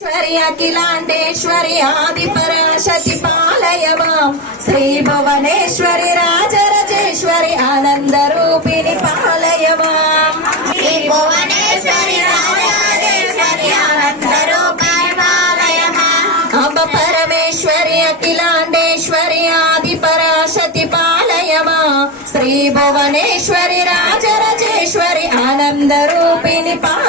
ఈశ్వరి అఖిలాండేశ్వరి ఆది పరాశతి పాలయ మాం శ్రీ భువనేశ్వరి రాజరాజేశ్వరి ఆనంద రూపిణి పాలయ మాం శ్రీ భువనేశ్వరి రాజరాజేశ్వరి పరమేశ్వరి అఖిలాండేశ్వరి ఆది పరాశతి పాలయ మాం శ్రీ భువనేశ్వరి రాజరాజేశ్వరి ఆనంద రూపిణి పాలయ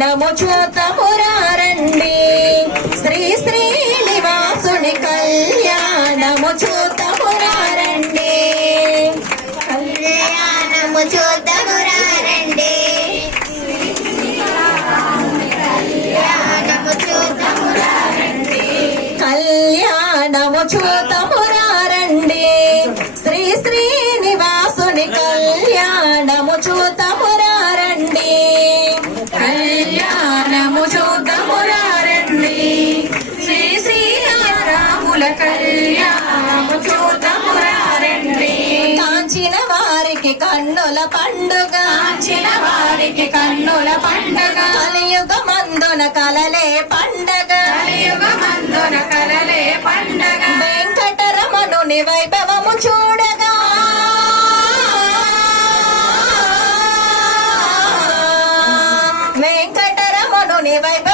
కళ్యాణము చూతమురారండి శ్రీ శ్రీనివాసుని కళ్యాణము చూతమురారండి. కళ్యాణము చూద్దాము రండి కళ్యాణము చూద్దాము కన్నుల పండుగ. కాంచిన వారికి కన్నుల పండుగ. కలియుగ మందున కలలే పండగ. కలియుగ మందున కలలే పండగ. వెంకటరమణుని వైభవము చూడగా. వెంకటరమణుని వైభవము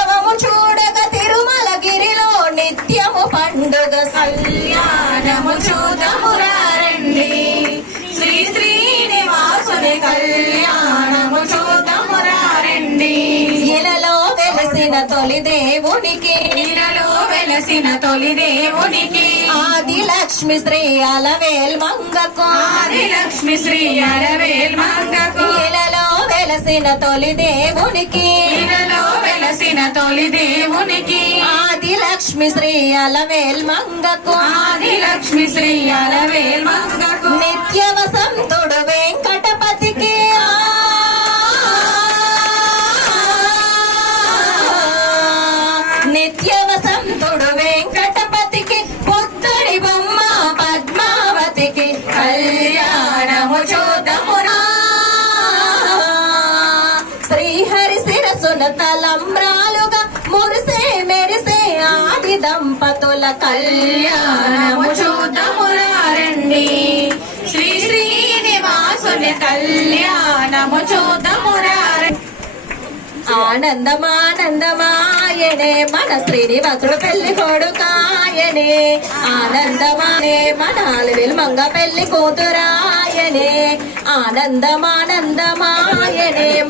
వెలసిన తొలి దేవునికి ఇలలో వెలసిన తొలి దేవునికి ఆది లక్ష్మి శ్రీ అలవేల్ మంగకు ఆది లక్ష్మి శ్రీ అలవేల్ మంగకు ఇలలో వెలసిన తొలి దేవునికి ఇలలో వెలసిన తొలి దేవునికి ఆది లక్ష్మి శ్రీ అలవేల్ మంగకు ఆది లక్ష్మి శ్రీ అలవేల్ మంగకు నిత్య వసంతుడు తలంబ్రాలుగా మురిసే మెరిసే ఆది దంపతుల కళ్యాణము చూదమురారండి శ్రీ శ్రీనివాసుని కళ్యాణము చూద్దాం ఆనందమానందమాయనే మన శ్రీనివాసుడు పెళ్ళి కొడుకాయనే ఆనందమానే మన అలవిల్ మంగ పెళ్ళి కూతురాయనే ఆనందమానందమాయనే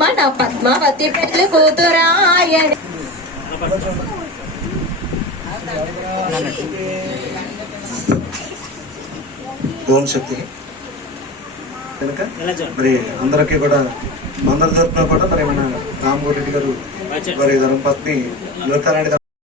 మన పద్మావతి పెళ్ళి కూతురాయనే ఓం శక్తి కనుక మరి అందరికీ కూడా అందరి తరఫున కూడా మరి మన రామగోరెడ్డి గారు వారి ధర్మపత్ని లలితారాణి